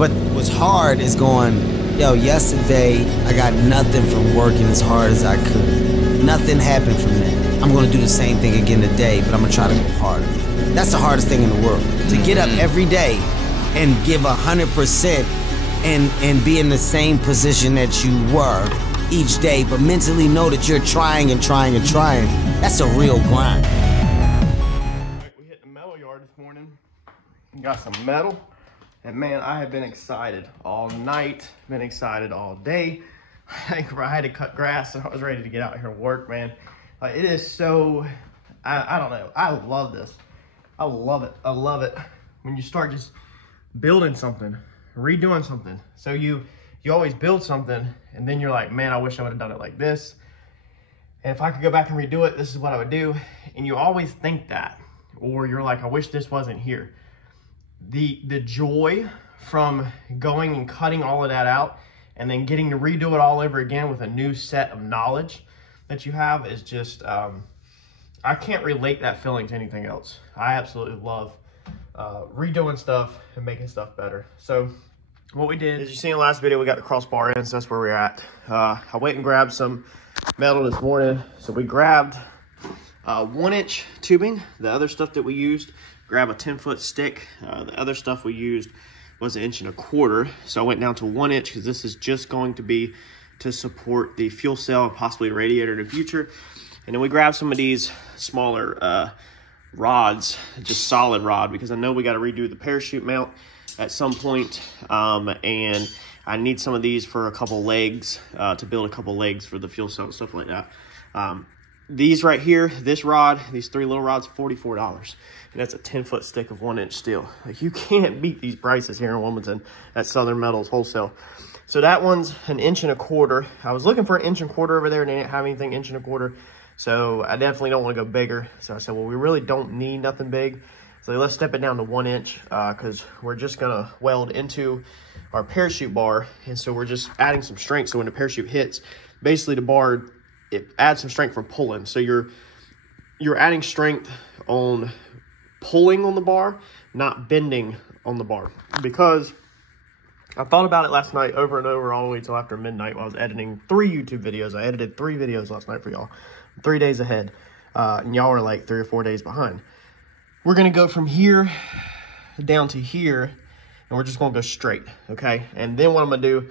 But what's hard is going, yo, yesterday I got nothing from working as hard as I could. Nothing happened from that. I'm gonna do the same thing again today, but I'm gonna try to go harder. That's the hardest thing in the world. To get up every day and give 100% and be in the same position that you were each day, but mentally know that you're trying and trying and trying. That's a real grind. We hit the metal yard this morning. Got some metal. And man, I have been excited all night, been excited all day. I had to cut grass and I was ready to get out here and work, man. Like, it is so, I don't know. I love this. I love it. I love it. When you start just building something, redoing something. So you always build something and then you're like, man, I wish I would have done it like this. And if I could go back and redo it, this is what I would do. And you always think that, or you're like, I wish this wasn't here. The joy from going and cutting all of that out and then getting to redo it all over again with a new set of knowledge that you have is just, I can't relate that feeling to anything else. I absolutely love redoing stuff and making stuff better. So what we did, as you see in the last video, we got the crossbar in, so that's where we're at. I went and grabbed some metal this morning. So we grabbed 1-inch tubing. The other stuff that we used, grab a 10-foot stick. The other stuff we used was 1.25 inches. So I went down to 1 inch because this is just going to be to support the fuel cell and possibly the radiator in the future. And then we grabbed some of these smaller rods, just solid rod, because I know we got to redo the parachute mount at some point. And I need some of these for a couple legs, to build a couple legs for the fuel cell and stuff like that. These right here, this rod, these 3 little rods, $44. And that's a 10-foot stick of 1-inch steel. Like, you can't beat these prices here in Wilmington at Southern Metals Wholesale. So that one's 1.25 inches. I was looking for 1.25 inches over there and they didn't have anything 1.25 inches. So I definitely don't want to go bigger. So I said, well, we really don't need nothing big. So let's step it down to 1 inch because we're just gonna weld into our parachute bar. And so we're just adding some strength. So when the parachute hits, basically the bar, it adds some strength from pulling. So you're adding strength on pulling on the bar, not bending on the bar. Because I thought about it last night over and over all the way till after midnight while I was editing 3 YouTube videos. I edited 3 videos last night for y'all, 3 days ahead. And y'all are like 3 or 4 days behind. We're gonna go from here down to here and we're just gonna go straight, okay? And then what I'm gonna do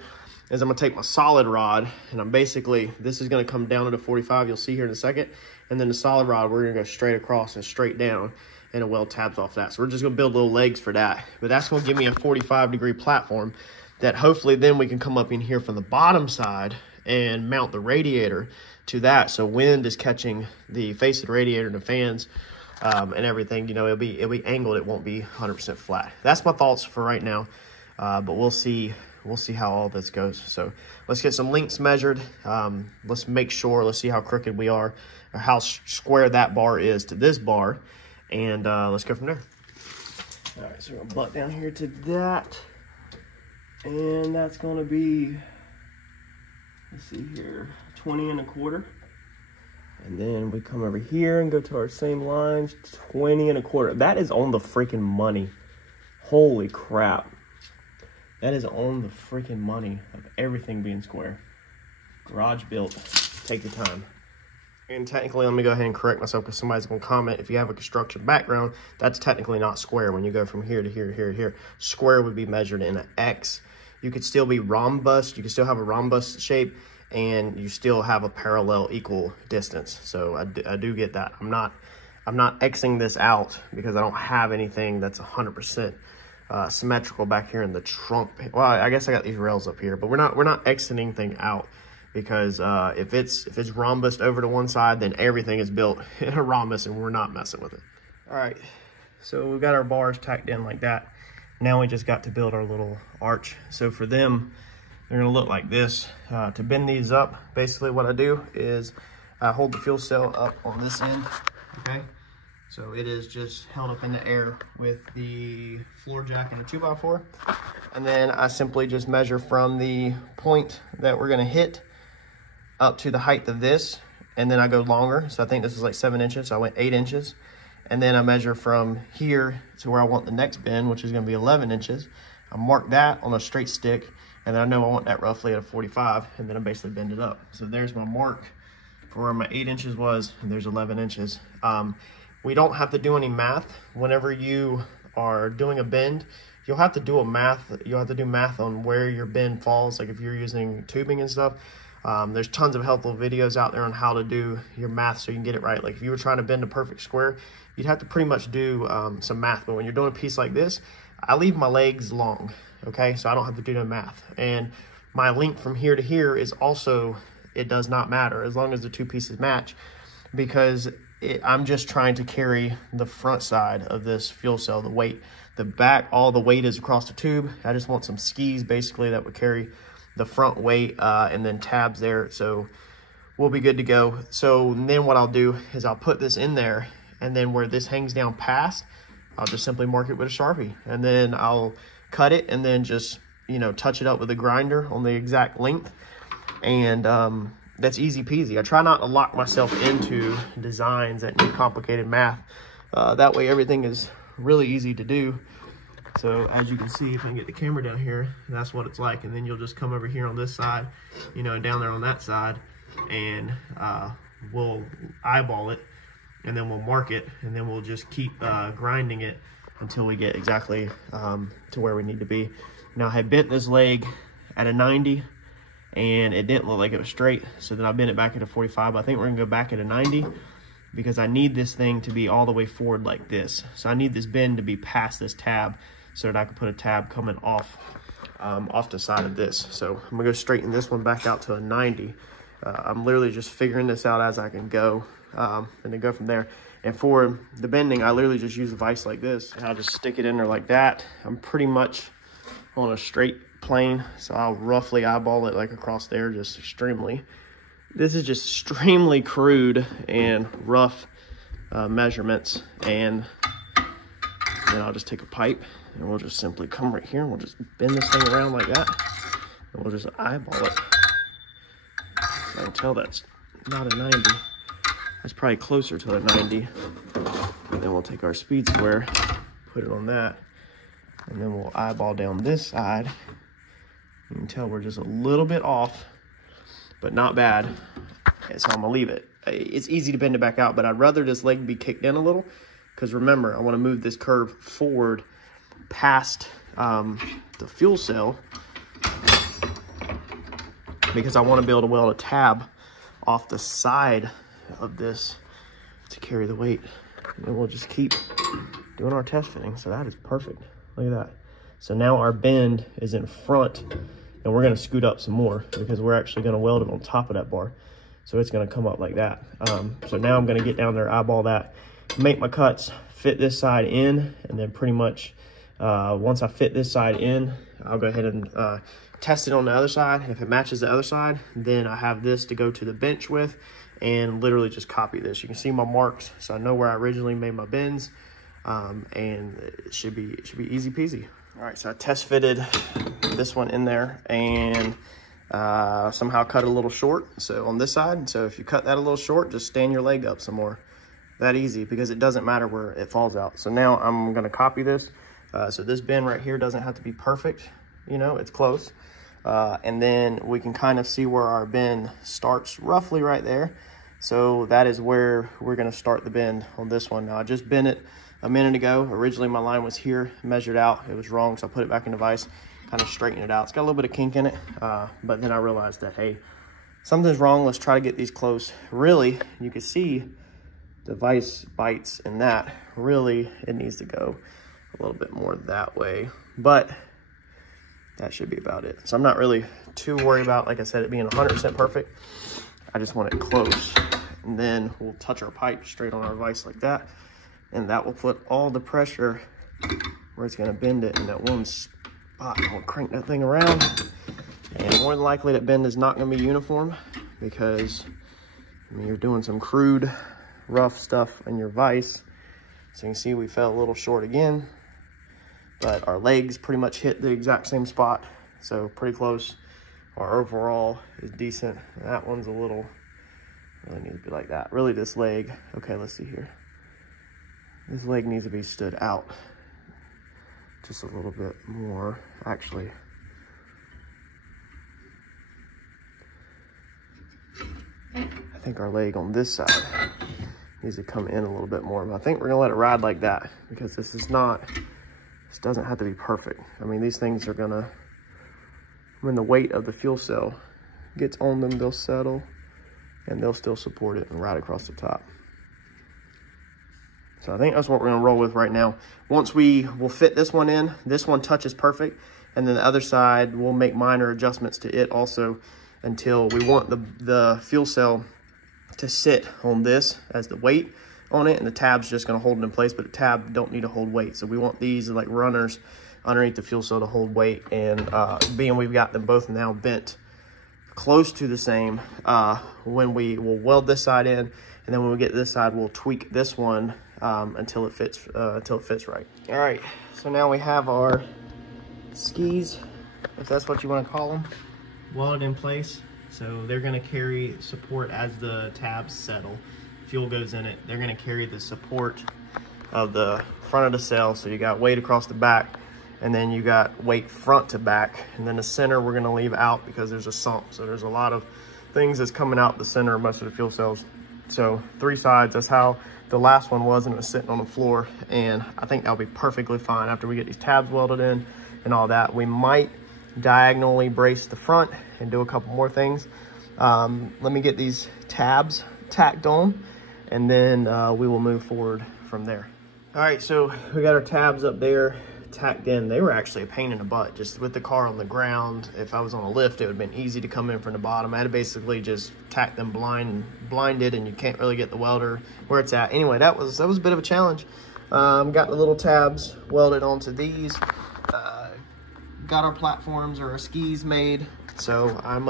is I'm gonna take my solid rod and I'm basically, this is gonna come down to the 45, you'll see here in a second. And then the solid rod, we're gonna go straight across and straight down and a weld tabs off that. So we're just gonna build little legs for that. But that's gonna give me a 45-degree platform that hopefully then we can come up in here from the bottom side and mount the radiator to that. So wind is catching the face of the radiator and the fans and everything, you know, it'll be angled. It won't be 100% flat. That's my thoughts for right now. But we'll see how all this goes. So let's get some links measured. Let's make sure, let's see how crooked we are or how square that bar is to this bar. And let's go from there. All right, so we're gonna butt down here to that. And that's gonna be, let's see here, 20.25. And then we come over here and go to our same lines, 20.25. That is on the freaking money. Holy crap. That is on the freaking money of everything being square. Garage built, take your time. And technically, let me go ahead and correct myself because somebody's gonna comment, if you have a construction background, that's technically not square when you go from here to here, here, here. Square would be measured in an X. You could still be rhombus, you could still have a rhombus shape, and you still have a parallel equal distance. So I do get that. I'm not Xing this out because I don't have anything that's 100% symmetrical back here in the trunk. Well, I guess I got these rails up here, but we're not Xing anything out because if it's rhombused over to one side, then everything is built in a rhombus and we're not messing with it. All right, so we've got our bars tacked in like that. Now we just got to build our little arch. So for them, they're gonna look like this. To bend these up, basically what I do is I hold the fuel cell up on this end, okay? So it is just held up in the air with the floor jack and a 2x4. And then I simply just measure from the point that we're gonna hit up to the height of this. And then I go longer. So I think this is like 7 inches. So I went 8 inches. And then I measure from here to where I want the next bend, which is gonna be 11 inches. I mark that on a straight stick, and then I know I want that roughly at a 45, and then I basically bend it up. So there's my mark for where my 8 inches was, and there's 11 inches. We don't have to do any math. Whenever you are doing a bend, you'll have to do math on where your bend falls, like if you're using tubing and stuff. There's tons of helpful videos out there on how to do your math so you can get it right. Like if you were trying to bend a perfect square, you'd have to pretty much do some math. But when you're doing a piece like this, I leave my legs long, okay? So I don't have to do no math. And my length from here to here is also, it does not matter as long as the two pieces match, because I'm just trying to carry the front side of this fuel cell, the weight. The back, all the weight is across the tube. I just want some skis basically that would carry the front weight, and then tabs there, so we'll be good to go. So then what I'll do is I'll put this in there, and then where this hangs down past, I'll just simply mark it with a Sharpie, and then I'll cut it and then just, you know, touch it up with a grinder on the exact length, and that's easy peasy. I try not to lock myself into designs that need complicated math. That way everything is really easy to do. So as you can see, if I can get the camera down here, that's what it's like. And then you'll just come over here on this side, you know, and down there on that side, and we'll eyeball it, and then we'll mark it, and then we'll just keep grinding it until we get exactly to where we need to be. Now I had bent this leg at a 90, and it didn't look like it was straight, so then I bent it back at a 45. I think we're gonna go back at a 90 because I need this thing to be all the way forward like this. So I need this bend to be past this tab so that I can put a tab coming off the side of this. So I'm gonna go straighten this one back out to a 90. I'm literally just figuring this out as I can go, and then go from there. And for the bending, I literally just use a vise like this, and I'll just stick it in there like that. I'm pretty much on a straight plane, so I'll roughly eyeball it like across there, just extremely. This is just extremely crude and rough measurements, and then I'll just take a pipe, and we'll just simply come right here, and we'll just bend this thing around like that, and we'll just eyeball it. So I can tell that's not a 90. That's probably closer to a 90. And then we'll take our speed square, put it on that, and then we'll eyeball down this side. You can tell we're just a little bit off, but not bad. Okay, so I'm gonna leave it. It's easy to bend it back out, but I'd rather this leg be kicked in a little, because remember, I want to move this curve forward past the fuel cell, because I want to be able to weld a tab off the side of this to carry the weight. And then we'll just keep doing our test fitting. So that is perfect. Look at that. So now our bend is in front, and we're going to scoot up some more because we're actually going to weld it on top of that bar. So it's going to come up like that. So now I'm going to get down there, eyeball that, make my cuts, fit this side in, and then pretty much once I fit this side in, I'll go ahead and test it on the other side. If it matches the other side, then I have this to go to the bench with and literally just copy this. You can see my marks, so I know where I originally made my bends, and it should be easy peasy. All right, so I test fitted this one in there, and somehow cut it a little short, so on this side. So if you cut that a little short, just stand your leg up some more. That easy, because it doesn't matter where it falls out. So now I'm gonna copy this. So this bend right here doesn't have to be perfect, you know, it's close. And then we can kind of see where our bend starts roughly right there. So that is where we're gonna start the bend on this one. Now I just bent it a minute ago. Originally my line was here, measured out, it was wrong, so I put it back in the vise, kind of straighten it out. It's got a little bit of kink in it, but then I realized that, hey, something's wrong, let's try to get these close. Really, you can see the vise bites in that. Really, it needs to go a little bit more that way, but that should be about it. So I'm not really too worried about, like I said, it being 100% perfect. I just want it close. And then we'll touch our pipe straight on our vise like that, and that will put all the pressure where it's gonna bend it in that one spot. We'll crank that thing around, and more than likely that bend is not gonna be uniform, because I mean, you're doing some crude, rough stuff in your vise. So you can see we fell a little short again, but our legs pretty much hit the exact same spot, so pretty close. Our overall is decent. That one's a little, really needs to be like that. Really this leg, okay, let's see here. This leg needs to be stood out. just a little bit more, actually. I think our leg on this side needs to come in a little bit more, but I think we're gonna let it ride like that because this doesn't have to be perfect. I mean, these things are gonna, when the weight of the fuel cell gets on them, they'll settle and they'll still support it and ride across the top. So I think that's what we're gonna roll with right now. Once we'll fit this one in, this one touches perfect, and then the other side, we'll make minor adjustments to it also until we want the fuel cell to sit on this as the weight on it, and the tab's just gonna hold it in place, but the tab don't need to hold weight. So we want these like runners underneath the fuel cell to hold weight, and being we've got them both now bent close to the same, when we will weld this side in, and then when we get this side, we'll tweak this one until it fits right. All right, so now we have our skis, if that's what you want to call them, welded in place. So they're going to carry support as the tabs settle. Fuel goes in it. They're going to carry the support of the front of the cell. So you got weight across the back, and then you got weight front to back. And then the center we're going to leave out because there's a sump. So there's a lot of things that's coming out the center of most of the fuel cells. So 3 sides, that's how the last one was, and it was sitting on the floor. And I think that'll be perfectly fine after we get these tabs welded in and all that. We might diagonally brace the front and do a couple more things. Let me get these tabs tacked on, and then we will move forward from there. All right, so we got our tabs up there tacked in. They were actually a pain in the butt, just with the car on the ground. If I was on a lift, it would have been easy to come in from the bottom. I had to basically just tack them blinded, and you can't really get the welder where it's at. Anyway, that was a bit of a challenge. Got the little tabs welded onto these. Got our platforms or our skis made. So I'm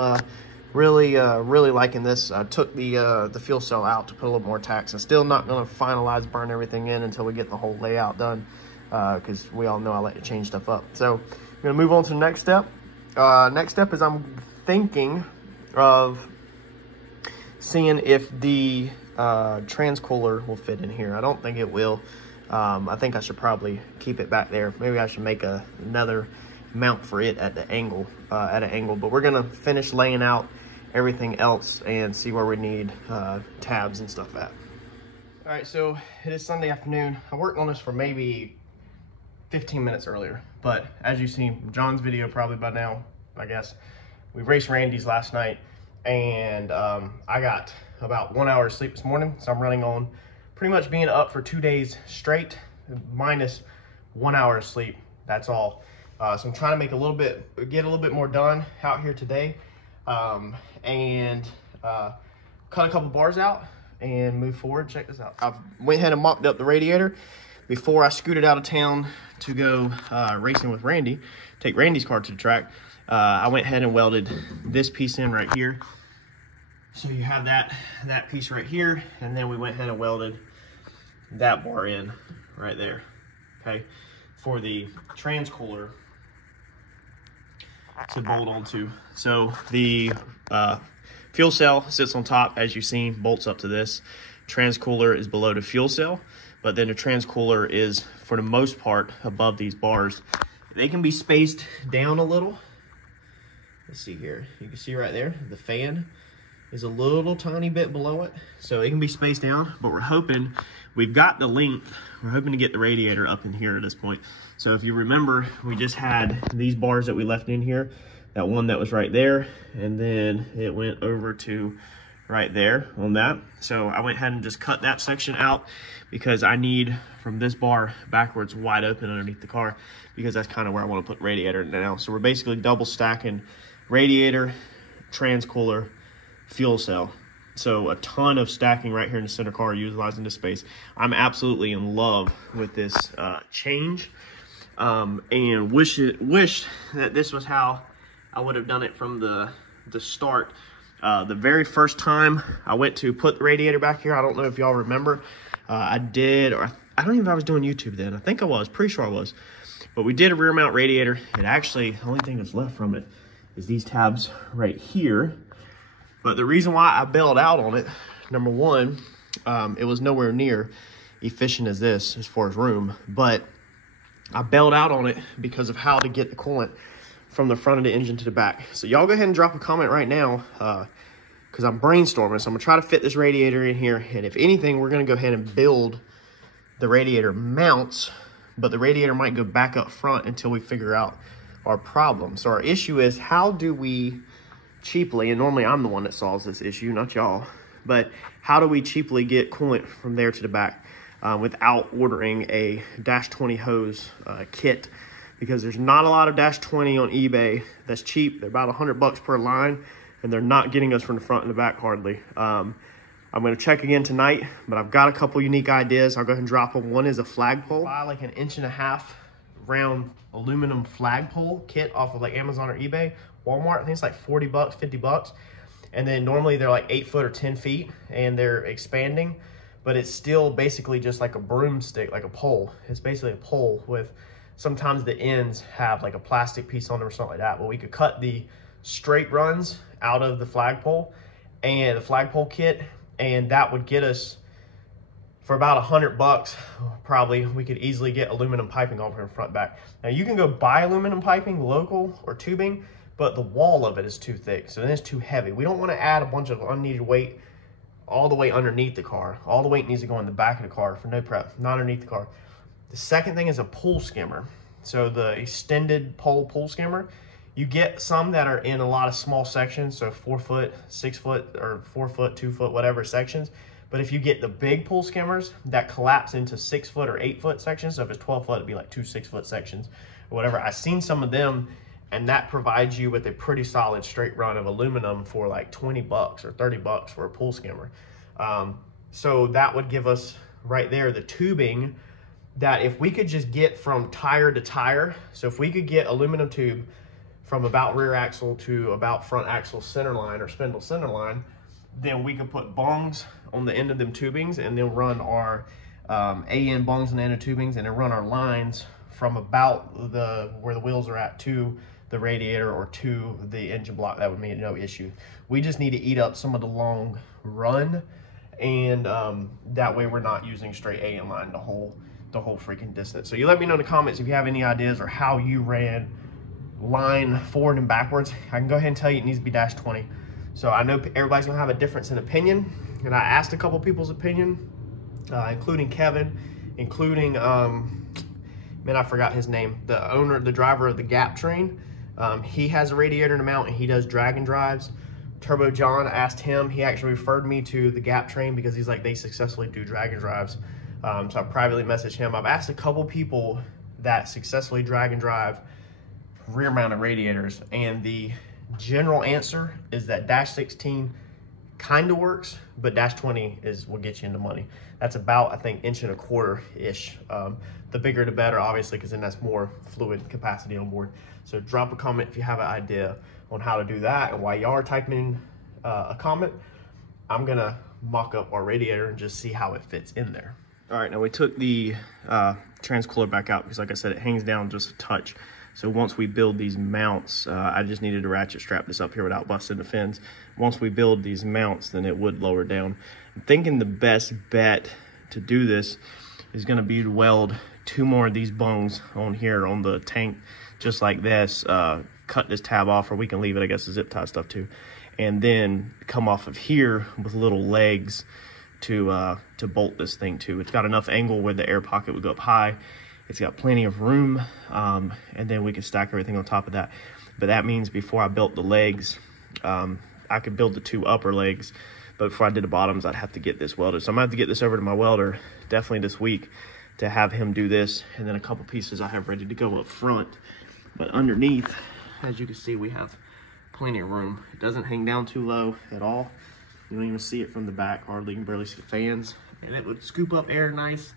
really liking this. I took the fuel cell out to put a little more tacks. I'm still not gonna finalize, burn everything in until we get the whole layout done, because we all know I like to change stuff up. So I'm gonna move on to the next step. Next step is I'm thinking of seeing if the transcooler will fit in here. I don't think it will. I think I should probably keep it back there. Maybe I should make another mount for it at an angle, but we're gonna finish laying out everything else and see where we need tabs and stuff at. All right, so it is Sunday afternoon. I worked on this for maybe 15 minutes earlier, but as you've seen from John's video probably by now, I guess, we raced Randy's last night, and I got about 1 hour of sleep this morning, so I'm running on pretty much being up for 2 days straight, minus 1 hour of sleep, that's all. So I'm trying to get a little bit more done out here today, and cut a couple bars out and move forward. Check this out. I went ahead and mocked up the radiator before I scooted out of town to go racing with Randy, take Randy's car to the track. I went ahead and welded this piece in right here. So you have that piece right here, and then we went ahead and welded that bar in right there, okay, for the transcooler to bolt onto. So the fuel cell sits on top, as you've seen, bolts up to this. Transcooler is below the fuel cell, but then the transcooler is, for the most part, above these bars. They can be spaced down a little. Let's see here. You can see right there, the fan is a little tiny bit below it, so it can be spaced down, but we've got the length. We're hoping to get the radiator up in here at this point. So if you remember, we just had these bars that we left in here, that one that was right there, and then it went over to right there on that. So I went ahead and just cut that section out because I need from this bar backwards wide open underneath the car, because that's kind of where I want to put radiator now. So we're basically double stacking radiator, transcooler, fuel cell. So a ton of stacking right here in the center car, utilizing this space. I'm absolutely in love with this change, and wish that this was how I would have done it from the start. The very first time I went to put the radiator back here, I don't know if y'all remember, I did, or I don't even know if I was doing YouTube then. I think I was, pretty sure I was. But we did a rear mount radiator, and actually the only thing that's left from it is these tabs right here. But the reason why I bailed out on it, number one, it was nowhere near efficient as this as far as room, but I bailed out on it because of how to get the coolant from the front of the engine to the back. So y'all go ahead and drop a comment right now, because I'm brainstorming. So I'm gonna try to fit this radiator in here, and if anything, we're gonna go ahead and build the radiator mounts, but the radiator might go back up front until we figure out our problem. So our issue is, how do we cheaply, and normally I'm the one that solves this issue, not y'all, but how do we cheaply get coolant from there to the back without ordering a -20 hose kit? Because there's not a lot of -20 on eBay that's cheap. They're about $100 per line, and they're not getting us from the front and the back hardly. I'm gonna check again tonight, but I've got a couple unique ideas. I'll go ahead and drop them. One is a flagpole. Buy like an 1.5-inch round aluminum flagpole kit off of like Amazon or eBay. Walmart, I think it's like 40 bucks, 50 bucks. And then normally they're like 8 foot or 10 feet, and they're expanding, but it's still basically just like a broomstick, like a pole. It's basically a pole with, sometimes the ends have like a plastic piece on them or something like that. But we could cut the straight runs out of the flagpole and the flagpole kit, and that would get us, for about 100 bucks, probably, we could easily get aluminum piping on from front back. Now you can go buy aluminum piping, local or tubing, but the wall of it is too thick, so then it's too heavy. We don't want to add a bunch of unneeded weight all the way underneath the car. All the weight needs to go in the back of the car for no prep, not underneath the car. The second thing is a pool skimmer. So the extended pole pool skimmer, you get some that are in a lot of small sections, so 4 foot, 6 foot, or 4 foot, 2 foot, whatever sections. But if you get the big pool skimmers that collapse into 6 foot or 8 foot sections, so if it's 12 foot, it'd be like 2 6-foot sections or whatever. I've seen some of them, and that provides you with a pretty solid straight run of aluminum for like 20 bucks or 30 bucks for a pool skimmer. So that would give us right there the tubing that if we could just get from tire to tire, so if we could get aluminum tube from about rear axle to about front axle center line or spindle center line, then we could put bongs on the end of them tubings, and then run our AN bongs on the end of tubings, and then run our lines from about where the wheels are at to the radiator or to the engine block. That would be no issue. We just need to eat up some of the long run, and that way we're not using straight AN line the whole freaking distance. So you let me know in the comments if you have any ideas or how you ran line forward and backwards. I can go ahead and tell you it needs to be -20. So I know everybody's gonna have a difference in opinion, and I asked a couple people's opinion, including Kevin, including man, I forgot his name, the driver of the Gap train. He has a radiator to mount, and he does drag and drives. Turbo John, I asked him, he actually referred me to the Gap train because he's like, they successfully do drag and drives. So I privately messaged him. I've asked a couple people that successfully drag and drive rear mounted radiators, and the general answer is that -16 kind of works, but -20 is what gets you into money. That's about, I think, 1.25-ish. The bigger the better, obviously, because then that's more fluid capacity on board. So drop a comment if you have an idea on how to do that, and while y'all are typing in a comment, I'm gonna mock up our radiator and just see how it fits in there. All right, now we took the transcooler back out because, like I said, it hangs down just a touch. So once we build these mounts, I just needed to ratchet strap this up here without busting the fins. Once we build these mounts, then it would lower down. I'm thinking the best bet to do this is gonna be to weld 2 more of these bungs on here on the tank, just like this. Cut this tab off, or we can leave it, I guess, the zip tie stuff too. And then come off of here with little legs to bolt this thing to. It's got enough angle where the air pocket would go up high. It's got plenty of room, and then we can stack everything on top of that. But that means before I built the legs, I could build the 2 upper legs, but before I did the bottoms, I'd have to get this welded. So I'm gonna have to get this over to my welder definitely this week to have him do this, and then a couple pieces I have ready to go up front. But underneath, as you can see, we have plenty of room. It doesn't hang down too low at all. You don't even see it from the back hardly. You can barely see the fans, and it would scoop up air nice,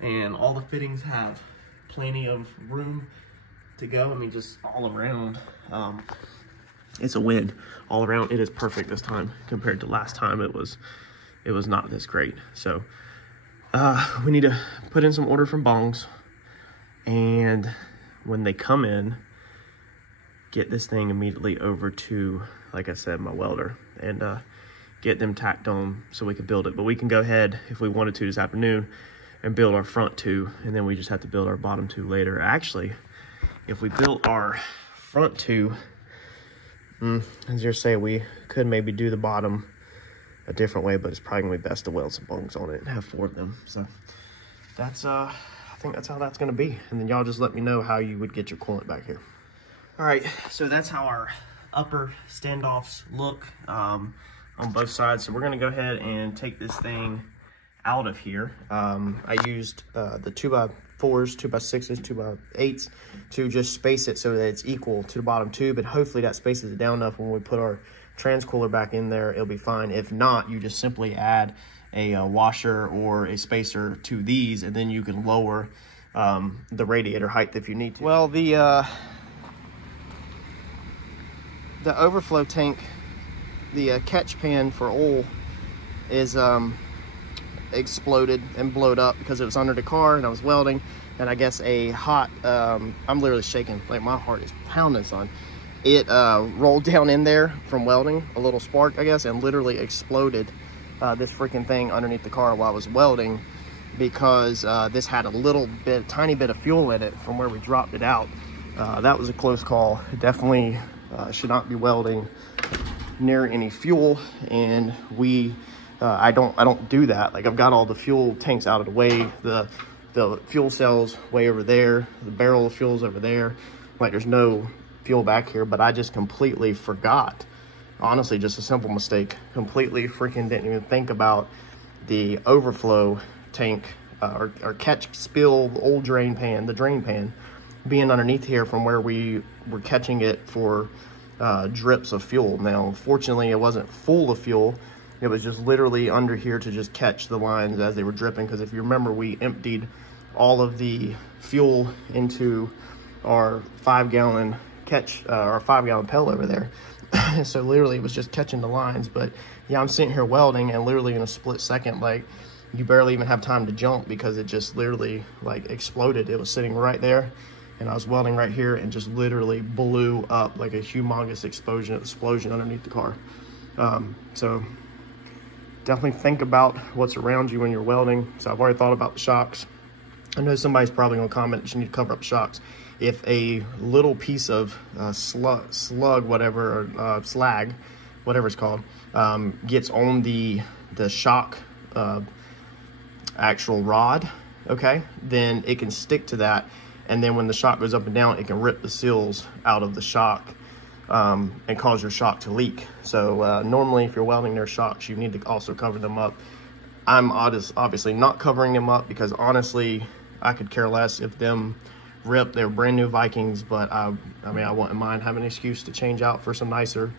and all the fittings have plenty of room to go. I mean, just all around, it's a win. All around, it is perfect this time compared to last time. It was not this great. So we need to put in some order from bongs, and when they come in, get this thing immediately over to, like I said, my welder, and get them tacked on so we can build it. But we can go ahead, if we wanted to this afternoon, and build our front two, and then we just have to build our bottom two later. Actually, if we built our front two, as you say, we could maybe do the bottom a different way, but it's probably gonna be best to weld some bungs on it and have 4 of them. So that's I think that's how that's gonna be. And then y'all just let me know how you would get your coolant back here. All right, so that's how our upper standoffs look on both sides. So we're gonna go ahead and take this thing out of here. I used the 2x4s, 2x6s, 2x8s to just space it so that it's equal to the bottom tube, and hopefully that spaces it down enough when we put our transcooler back in there, it'll be fine. If not, you just simply add a washer or a spacer to these, and then you can lower the radiator height if you need to. Well, the overflow tank, the catch pan for oil is exploded and blowed up because it was under the car and I was welding, and I guess a hot I'm literally shaking, like my heart is pounding, son. It rolled down in there from welding, a little spark I guess, and literally exploded this freaking thing underneath the car while I was welding, because this had a little bit, tiny bit of fuel in it from where we dropped it out. That was a close call. Definitely should not be welding near any fuel, and I don't do that. Like, I've got all the fuel tanks out of the way, the fuel cells way over there, the barrel of fuel's over there. Like, there's no fuel back here, but I just completely forgot. Honestly, just a simple mistake. Completely freaking didn't even think about the overflow tank or catch spill old drain pan, the drain pan being underneath here from where we were catching it for drips of fuel. Now, fortunately, it wasn't full of fuel. It was just literally under here to just catch the lines as they were dripping, because if you remember, we emptied all of the fuel into our 5-gallon catch, our 5-gallon pail over there. So literally it was just catching the lines. But yeah, I'm sitting here welding, and literally in a split second, like, you barely even have time to jump because it just literally like exploded. It was sitting right there, and I was welding right here, and just literally blew up like a humongous explosion underneath the car. So definitely think about what's around you when you're welding. So I've already thought about the shocks. I know somebody's probably gonna comment that you need to cover up shocks. If a little piece of slug, whatever, or slag, whatever it's called, gets on the shock actual rod, okay, then it can stick to that, and then when the shock goes up and down, it can rip the seals out of the shock and cause your shock to leak. So normally, if you're welding their shocks, you need to also cover them up. I'm obviously not covering them up because honestly, I could care less if them rip. They're brand new Vikings, but I mean, I wouldn't mind having an excuse to change out for some nicer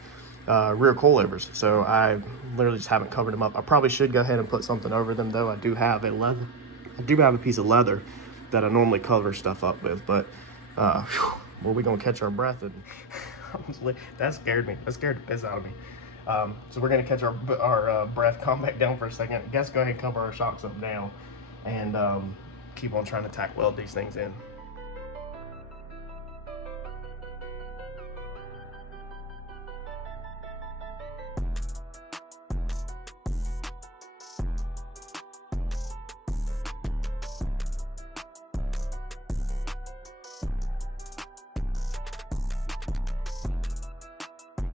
rear coilovers. So I literally just haven't covered them up. I probably should go ahead and put something over them, though. I do have a piece of leather that I normally cover stuff up with, but well, we're gonna catch our breath, and that scared me. That scared the piss out of me. So we're gonna catch our breath, calm back down for a second. I guess go ahead and cover our shocks up now, and keep on trying to tack weld these things in.